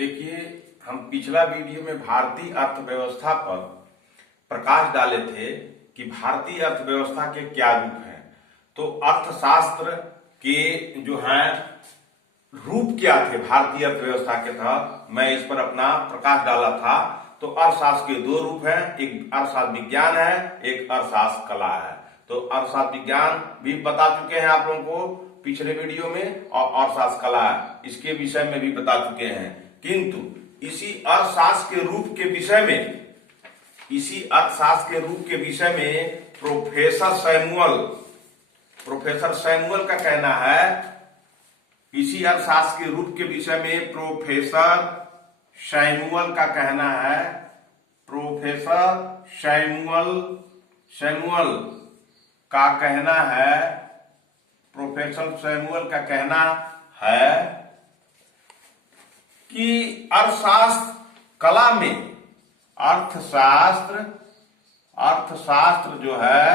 देखिए, हम पिछला वीडियो में भारतीय अर्थव्यवस्था पर प्रकाश डाले थे कि भारतीय अर्थव्यवस्था के क्या रूप हैं। तो अर्थशास्त्र के जो हैं रूप क्या थे भारतीय अर्थव्यवस्था के तहत, मैं इस पर अपना प्रकाश डाला था। तो अर्थशास्त्र के दो रूप हैं, एक अर्थशास्त्र विज्ञान है, एक अर्थशास्त्र कला है। तो अर्थशास्त्र विज्ञान भी बता चुके हैं आप लोगों को पिछले वीडियो में, और अर्थशास्त्र कला इसके विषय में भी बता चुके हैं। किंतु इसी अर्थशास्त्र के रूप के विषय में, इसी अर्थशास्त्र के रूप के विषय में प्रोफेसर सैमुअल का कहना है, इसी अर्थशास्त्र के रूप के विषय में प्रोफेसर सैमुअल का कहना है, प्रोफेसर सैमुअल का कहना है, प्रोफेसर सैमुअल का कहना है कि अर्थशास्त्र कला में अर्थशास्त्र जो है,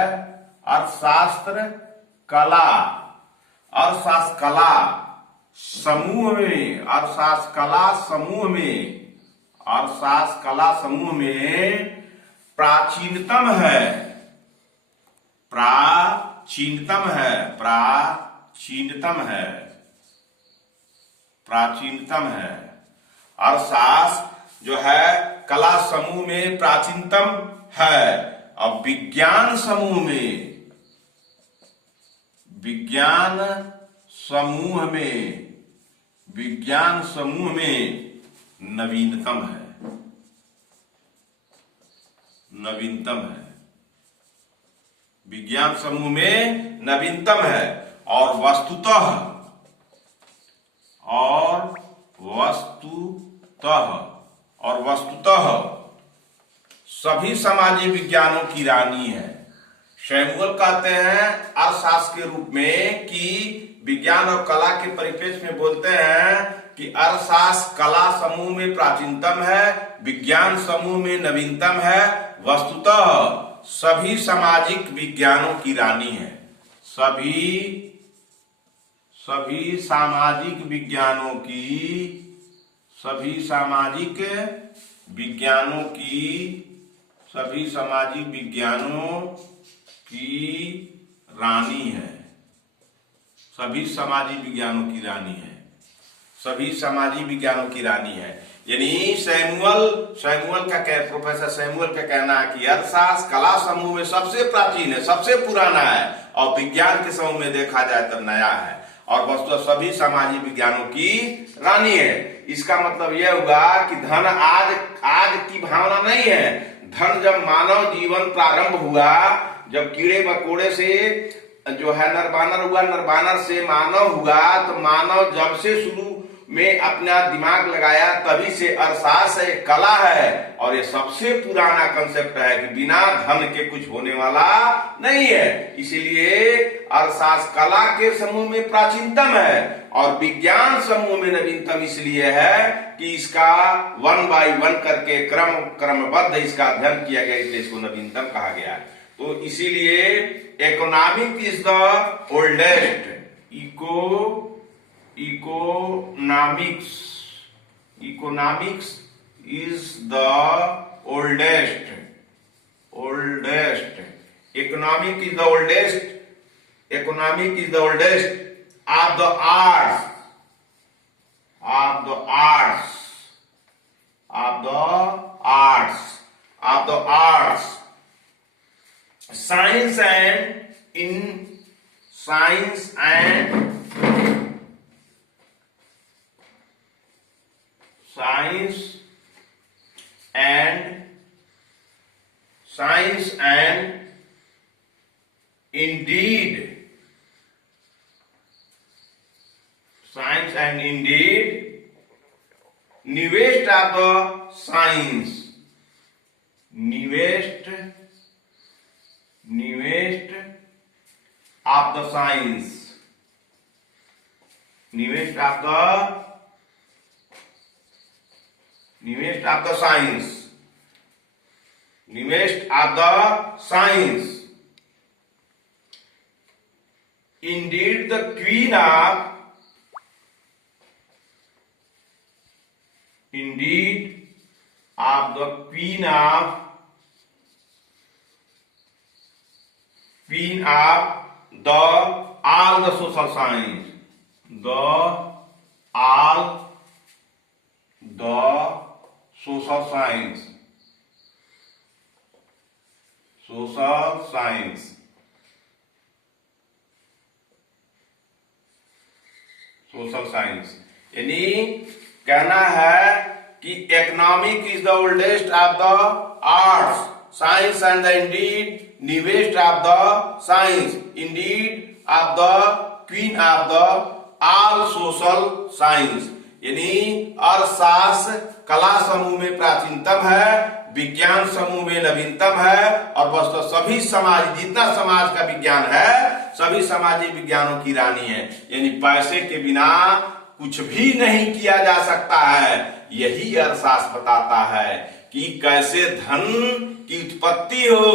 अर्थशास्त्र कला समूह में, अर्थशास्त्र कला समूह में प्राचीनतम है। अर्थशास्त्र जो है कला समूह में प्राचीनतम है। अब विज्ञान समूह में नवीनतम है। विज्ञान समूह में नवीनतम है। और वस्तुतः सभी सामाजिक विज्ञानों की रानी है। सैमुअल कहते हैं अर्थशास्त्र के रूप में कि विज्ञान और कला के परिप्रेक्ष्य में बोलते हैं कि अर्थशास्त्र कला समूह में प्राचीनतम है, विज्ञान समूह में नवीनतम है, वस्तुतः सभी सामाजिक विज्ञानों की रानी है। सभी सामाजिक विज्ञानों की रानी है। यानी प्रोफेसर सैमुअल का कहना है कि अर्थशास्त्र कला समूह में सबसे प्राचीन है, सबसे पुराना है, और विज्ञान के समूह में देखा जाए तो नया है, और वस्तुतः सभी सामाजिक विज्ञानों की रानी है। इसका मतलब यह हुआ कि धन आज की भावना नहीं है। धन जब मानव जीवन प्रारंभ हुआ, जब कीड़े मकोड़े से जो है नरबानर हुआ, नरबानर से मानव हुआ, तो मानव जब से शुरू में अपना दिमाग लगाया तभी से अर्थशास्त्र एक कला है। और ये सबसे पुराना कंसेप्ट है कि बिना धन के कुछ होने वाला नहीं है। इसलिए अर्थशास्त्र कला के समूह में प्राचीनतम है और विज्ञान समूह में नवीनतम इसलिए है कि इसका 1 by 1 करके क्रमबद्ध इसका अध्ययन किया गया, इसलिए इसको नवीनतम कहा गया। तो इसीलिए economic is the oldest, economics is the oldest. Economic is the oldest of the arts. Science and indeed newest of the science. Newest of the science. Indeed, the queen indeed of the queen of the all the social science, all the social science, यानी कहना है कि economic is the oldest of the arts, science and the Indeed newest of the science, Indeed of the queen of the all social science, यानी अर्थशास्त्र कला समूह में प्राचीनतम है, विज्ञान समूह में नवीनतम है, और वस्तु सभी समाज, जितना समाज का विज्ञान है सभी सामाजिक विज्ञानों की रानी है। यानी पैसे के बिना कुछ भी नहीं किया जा सकता है। यही अर्थशास्त्र बताता है कि कैसे धन की उत्पत्ति हो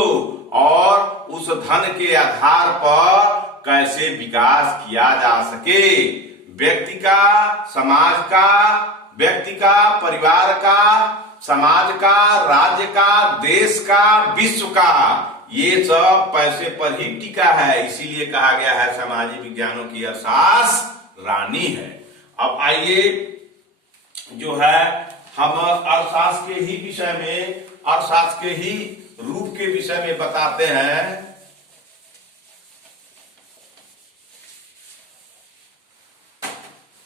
और उस धन के आधार पर कैसे विकास किया जा सके, व्यक्ति का, समाज का, व्यक्ति का, परिवार का, समाज का, राज्य का, देश का, विश्व का, ये सब पैसे पर ही टिका है। इसीलिए कहा गया है सामाजिक विज्ञानों की अर्थशास्त्र रानी है। अब आइए जो है हम अर्थशास्त्र के ही विषय में, अर्थशास्त्र के ही रूप के विषय में बताते हैं।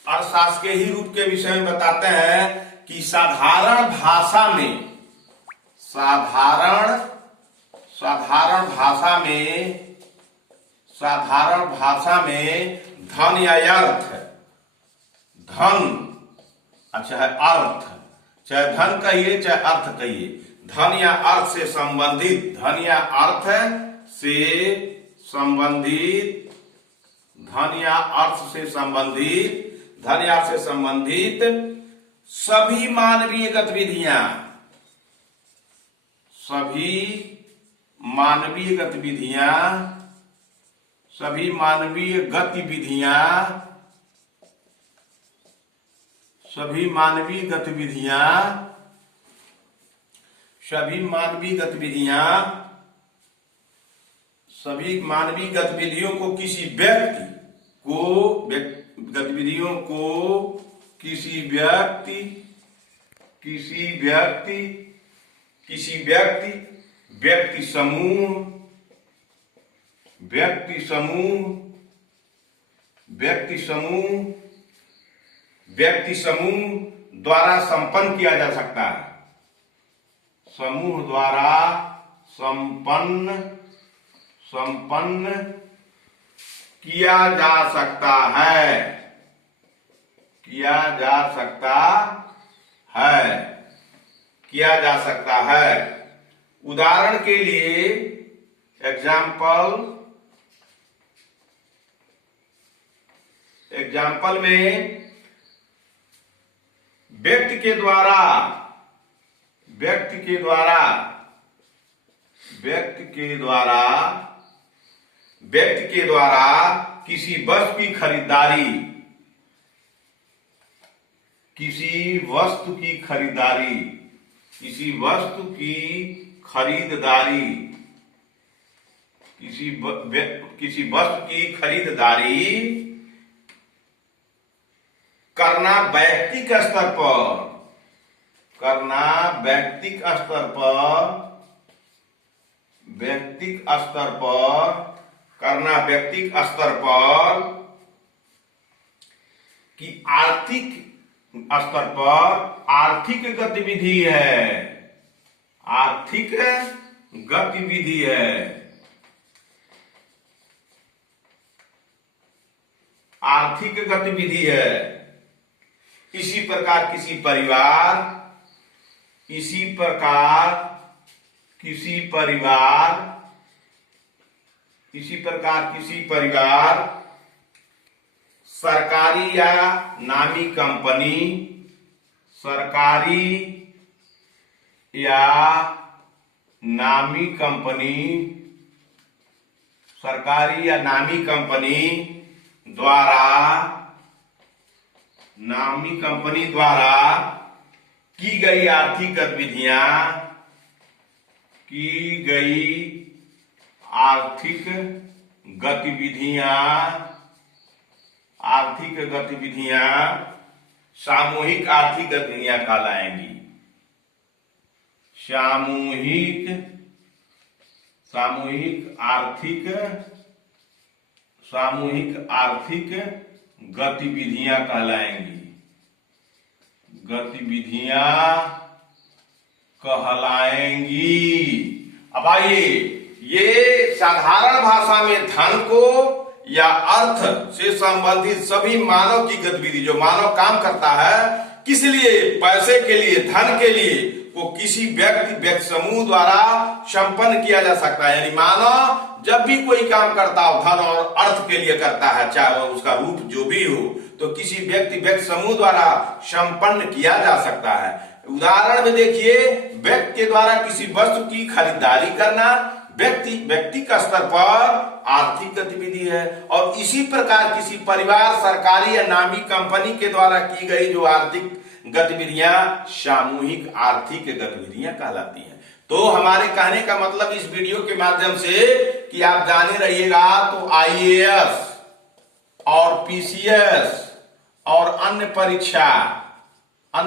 अर्थशास्त्र के ही रूप के विषय में बताते हैं कि साधारण भाषा में धन या अर्थ, धन अच्छा है अर्थ, चाहे धन कहिए चाहे अर्थ कहिए, धन या अर्थ से संबंधित, धन या अर्थ से संबंधित सभी मानवीय गतिविधियां, सभी मानवीय गतिविधियों को किसी व्यक्ति समूह द्वारा संपन्न किया जा सकता है, समूह द्वारा संपन्न किया जा सकता है। उदाहरण के लिए एग्जाम्पल में व्यक्ति के द्वारा किसी वस्तु की खरीदारी, किसी वस्तु की खरीदारी करना व्यक्तिक स्तर पर कि आर्थिक स्तर पर आर्थिक गतिविधि है, इसी प्रकार किसी परिवार सरकारी या नामी कंपनी द्वारा की गई आर्थिक गतिविधियां, की गई आर्थिक गतिविधियां, आर्थिक गतिविधियां सामूहिक आर्थिक गतिविधियां कहलाएंगी। सामूहिक आर्थिक गतिविधियां कहलाएंगी, गतिविधियां कहलाएंगी। अब आइए, ये साधारण भाषा में धन को या अर्थ से संबंधित सभी मानव की गतिविधि, जो मानव काम करता है किस लिए, पैसे के लिए, धन के लिए, वो किसी व्यक्ति समूह द्वारा संपन्न किया जा सकता है। यानी मानव जब भी कोई काम करता हो धन और अर्थ के लिए करता है, चाहे वह उसका रूप जो भी हो, तो किसी व्यक्ति समूह द्वारा संपन्न किया जा सकता है। उदाहरण में देखिए, व्यक्ति के द्वारा किसी वस्तु की खरीदारी करना व्यक्ति का स्तर पर आर्थिक गतिविधि है। और इसी प्रकार किसी परिवार, सरकारी या नामी कंपनी के द्वारा की गई जो आर्थिक गतिविधियां सामूहिक आर्थिक गतिविधियां कहलाती हैं। तो हमारे कहने का मतलब इस वीडियो के माध्यम से कि आप जाने रहिएगा, तो आईएएस और पीसीएस और अन्य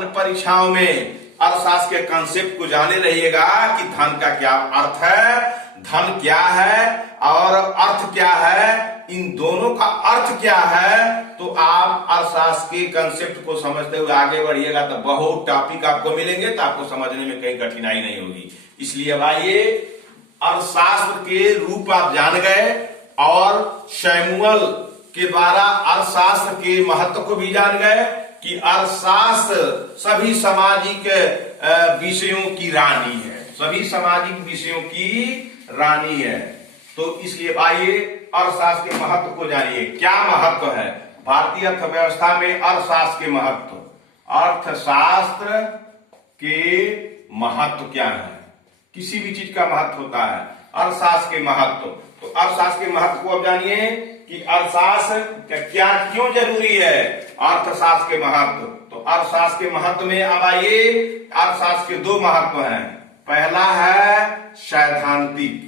परीक्षाओं में अर्थशास्त्र के कंसेप्ट को जाने रहिएगा कि धन का क्या अर्थ है, धन क्या है और अर्थ क्या है, इन दोनों का अर्थ क्या है। तो आप अर्थशास्त्र के कंसेप्ट को समझते हुए आगे बढ़िएगा तो बहुत टॉपिक आपको मिलेंगे, तो आपको समझने में कहीं कठिनाई नहीं होगी। इसलिए अब आइए, अर्थशास्त्र के रूप आप जान गए और सैमुअल के द्वारा अर्थशास्त्र के महत्व को भी जान गए कि अर्थशास्त्र सभी सामाजिक विषयों की रानी है, सभी सामाजिक विषयों की रानी है। तो इसलिए आइए अर्थशास्त्र के महत्व को जानिए। क्या महत्व है भारतीय अर्थव्यवस्था में अर्थशास्त्र के महत्व? अर्थशास्त्र के महत्व क्या है? किसी भी चीज का महत्व होता है, अर्थशास्त्र के महत्व। तो अर्थशास्त्र के महत्व को अब जानिए कि अर्थशास्त्र क्या क्यों जरूरी है, अर्थशास्त्र के महत्व। तो अर्थशास्त्र के महत्व में अब आइए, अर्थशास्त्र के दो महत्व हैं। पहला है सैद्धांतिक,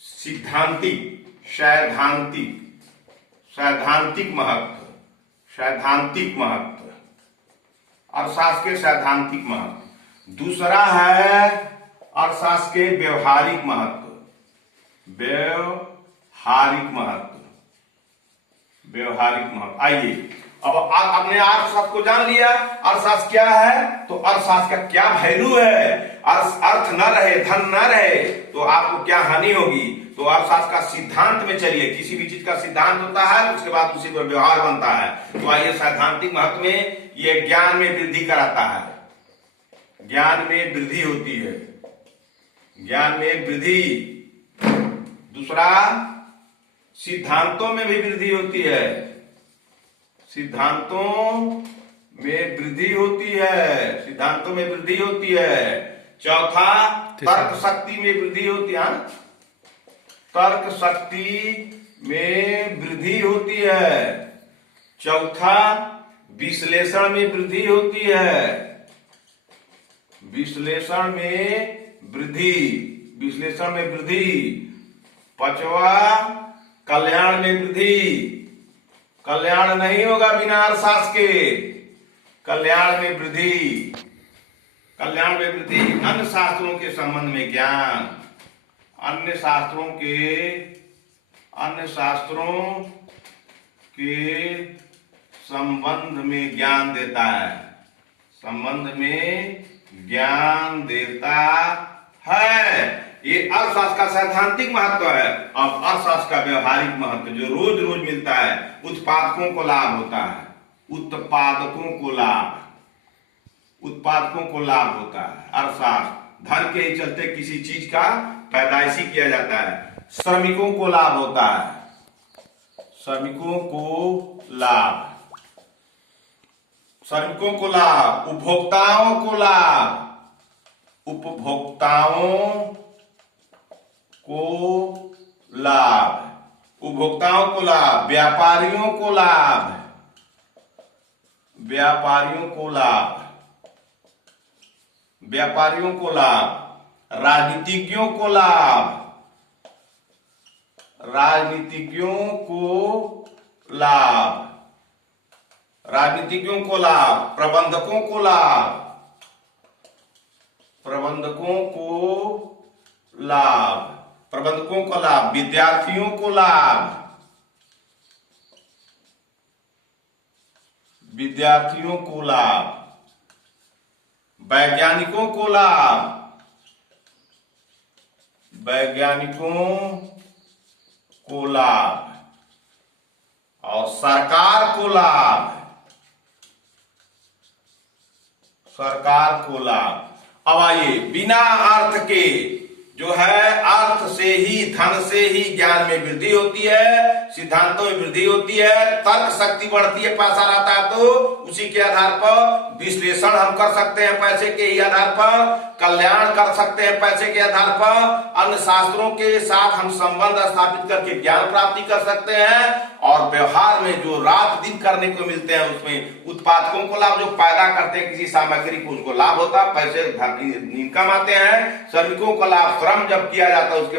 सिद्धांतिक, सैद्धांतिक महत्व, सैद्धांतिक महत्व, अर्थशास्त्र के सैद्धांतिक महत्व। दूसरा है अर्थशास्त्र के व्यवहारिक महत्व, व्यवहारिक महत्व। आइए, अब आपने अर्थशास्त्र को जान लिया, अर्थशास्त्र क्या है, तो अर्थशास्त्र का क्या वैल्यू है। अर्थ न रहे, धन न रहे तो आपको क्या हानि होगी। तो अर्थशास्त्र का सिद्धांत में चलिए, किसी भी चीज का सिद्धांत होता है, उसके बाद उसी पर व्यवहार बनता है। तो आइए, सैद्धांतिक महत्व में ये ज्ञान में वृद्धि कराता है, ज्ञान में वृद्धि होती है, ज्ञान में वृद्धि। दूसरा, सिद्धांतों में भी वृद्धि होती है, सिद्धांतों में वृद्धि होती है, सिद्धांतों में वृद्धि होती है। चौथा, तर्क शक्ति में वृद्धि होती है, तर्क शक्ति में वृद्धि होती है। चौथा, विश्लेषण में वृद्धि होती है, विश्लेषण में वृद्धि। पांचवा, कल्याण में वृद्धि। कल्याण नहीं होगा बिना अर्थशास्त्र के, कल्याण में वृद्धि, कल्याण में वृद्धि। अन्य शास्त्रों के संबंध में ज्ञान, अन्य शास्त्रों के संबंध में ज्ञान देता है, संबंध में ज्ञान देता है। ये अर्थशास्त्र का सैद्धांतिक महत्व है। अब अर्थशास्त्र का व्यवहारिक महत्व जो रोज रोज मिलता है, उत्पादकों को लाभ होता है, उत्पादकों को लाभ होता है। अर्थशास्त्र धन के ही चलते किसी चीज का पैदाइशी किया जाता है। श्रमिकों को लाभ होता है, श्रमिकों को लाभ, उपभोक्ताओं को लाभ, व्यापारियों को लाभ, व्यापारियों को लाभ, राजनीतिज्ञों को लाभ, राजनीतिज्ञों को लाभ, राजनीतिज्ञों को लाभ, प्रबंधकों को लाभ, प्रबंधकों को लाभ, प्रबंधकों को लाभ, विद्यार्थियों को लाभ, विद्यार्थियों को लाभ, वैज्ञानिकों को लाभ, वैज्ञानिकों को लाभ, और सरकार को लाभ, सरकार को लाभ। अब आइए, बिना अर्थ के जो है, अर्थ से ही, धन से ही ज्ञान में वृद्धि होती है, सिद्धांतों में वृद्धि होती है, तर्क शक्ति बढ़ती है। पैसा रहता है तो उसी के आधार पर विश्लेषण हम कर सकते हैं, पैसे के ही आधार पर कल्याण कर सकते हैं, पैसे के आधार पर अन्य शास्त्रों के साथ हम संबंध स्थापित करके ज्ञान प्राप्ति कर सकते हैं, और व्यवहार में जो रात दिन करने को मिलते हैं उसमें उत्पादकों को लाभ, जो पैदा करते हैं किसी सामग्री को, उसको लाभ होता है, पैसे इनकम आते हैं। श्रमिकों का लाभ, श्रम जब किया जाता है उसके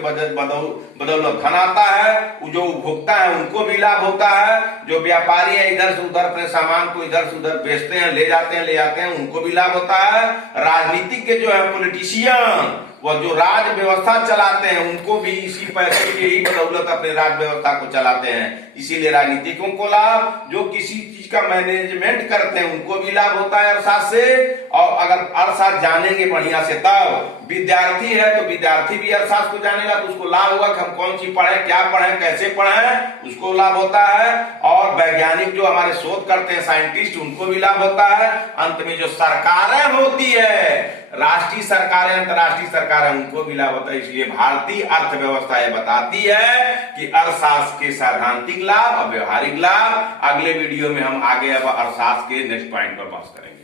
बदौलत धन आता है। जो उपभोक्ता है उनको भी लाभ होता है। जो व्यापारी है इधर से उधर अपने सामान को इधर से उधर बेचते हैं, ले जाते हैं, उनको भी लाभ होता है। राजनीतिक के जो है पॉलिटिशियन, वो जो राज व्यवस्था चलाते हैं, उनको भी इसी पैसे के ही बदौलत अपने राज व्यवस्था को चलाते हैं। इसीलिए राजनीतिकों को लाभ, जो किसी चीज का मैनेजमेंट करते हैं उनको भी लाभ होता है अर्थशास्त्र से। और अगर अर्थशास्त्र जानेंगे बढ़िया से, तब विद्यार्थी है तो विद्यार्थी भी अर्थशास्त्र को जानेगा तो उसको लाभ होगा कि हम कौन सी पढ़े, क्या पढ़े, कैसे पढ़े, उसको लाभ होता है। और वैज्ञानिक जो हमारे शोध करते हैं, साइंटिस्ट, उनको भी लाभ होता है। अंत में जो सरकारें होती है, राष्ट्रीय सरकारें, अंतर्राष्ट्रीय सरकारें, उनको भी लाभ होता है। इसलिए भारतीय अर्थव्यवस्था ये बताती है कि अर्थशास्त्र के सैद्धांतिक लाभ और व्यवहारिक लाभ। अगले वीडियो में हम आगे अब अर्थशास्त्र के नेक्स्ट पॉइंट पर बात करेंगे।